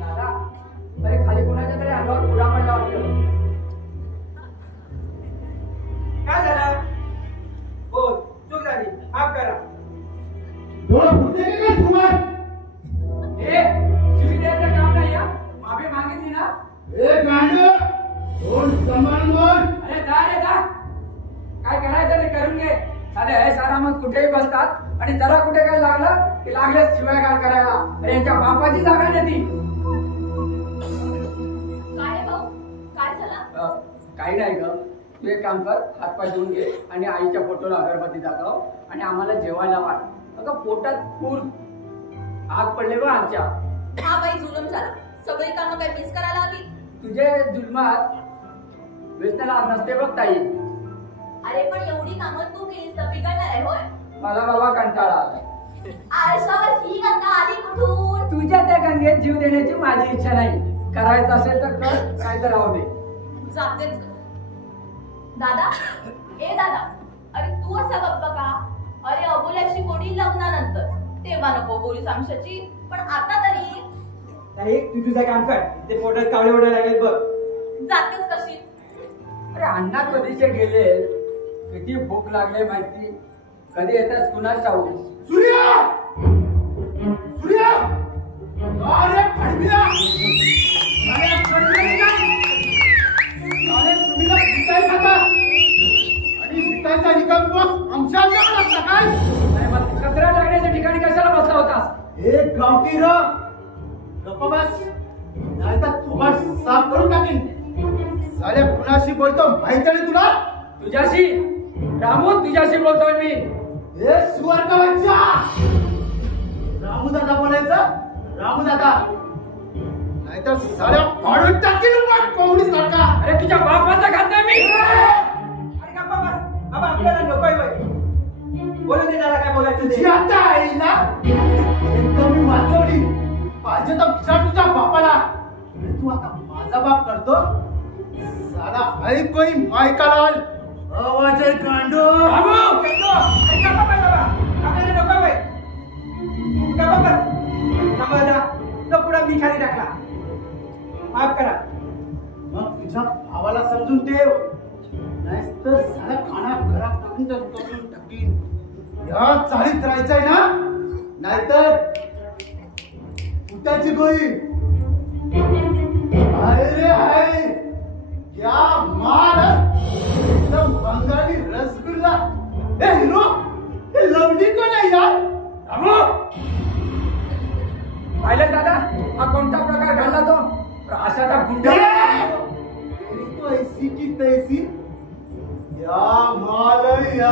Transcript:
दादा अरे खाली कोणाच्या तरी अंगावर पुडा पडला वाटलं. काय झालं? हो चूक झाली, माफ करा. शिवी द्यायचं काम नाही हा. माफी मागितली ना. अरे जा रे जा. काय करायचं ते करून घे. साले हे सारा मग कुठेही बसतात आणि जरा कुठे काय लागलं की लागलेच शिवायगाळ करायला. अरे यांच्या बापाची जागा नाही ती. काय झालं? काही नाही ग. तू एक काम कर, हातपाय धुवून घे आणि आईच्या फोटोला अगरबत्ती दाखव आणि आम्हाला जेवायला वाट. अगं पोटात पूर आग पडले बघ आमच्या. हा बाई जुलूम झाला. सगळी कामं काय मिस करायला हवी. तुझे जुलमात व्यसनाला नसते बघ ताई. अरे पण एवढी कामं तू केलीस तर बिघडणार आहे होय. मला बाबा कंटाळा आलाय. आरशावर ही गंगा आली कुठून? तुझ्या त्या गंगेत जीव देण्याची माझी इच्छा नाही. करायचं असेल तर कर, काय तर राहू दे. जातेच दादा. ए दादा, अरे तू असा गप्पा का? अरे अबोल्याची कोणी लग्नानंतर तेव्हा नको बोलीस आमच्याची, पण आता तरी. ताई तू तुझं काम कर. ते पोटात कावळे ओढायला लागलेत बघ. जातेच कशी? अरे अण्णा कधीचे गेले, किती भूक लागले माहिती. कधी येतात कुणाच ठाऊक. सूर्या सूर्या अरे पडविया अरे पडविया अरे तुम्ही ना पिताई खाता आणि पिताईचा निकाल बस आमच्या असता काय. अरे मग कचरा टाकण्याच्या ठिकाणी कशाला बसला होतास? एक गावठी र गप्पा बस नाहीतर तुम्हाला साफ करून टाकेन. साले कुणाशी बोलतो माहित नाही तुला? तुझ्याशी रामू, तुझ्याशी बोलतोय मी. ए सुवर्ग बच्चा रामू दादा बोलायचं. रामू दादा नाहीतर साऱ्या पाडून टाकील मग कोंबडी सारखा. अरे तुझ्या बापाचा खात नाही मी. अरे गप्पा बस बाबा, आपल्याला नकोय बाई. बोलू दे दादा काय बोलायचं ते. तुझी आता आहे ना एकदम मी वाचवली. पाहिजे तर विचार तुझ्या बापाला. तू आता माझा बाप करतो साला. हाय कोई मायकालाल आवाज आहे गांडो. रामू अरे गप्पा बस बाबा, आपल्याला नकोय बाई. गप्पा बस. थांबा दादा, तो पुढे मी खाली टाकला. माफ करा. मग तुझ्या भावाला समजून ठेव, नाहीतर साला खाना घरात टाकीन. या चाळीत राहायचंय ना, नाहीतर पुताची गोळी. हाय रे हाय, क्या माल एकदम बंगाली रसगुल्ला. ए हिरो, हे लवडी कोण आहे यार? रामू पाहिलं दादा, हा कोणता प्रकार घडला तो? असा गुंडा. तो ऐसी की तैसी. या माल या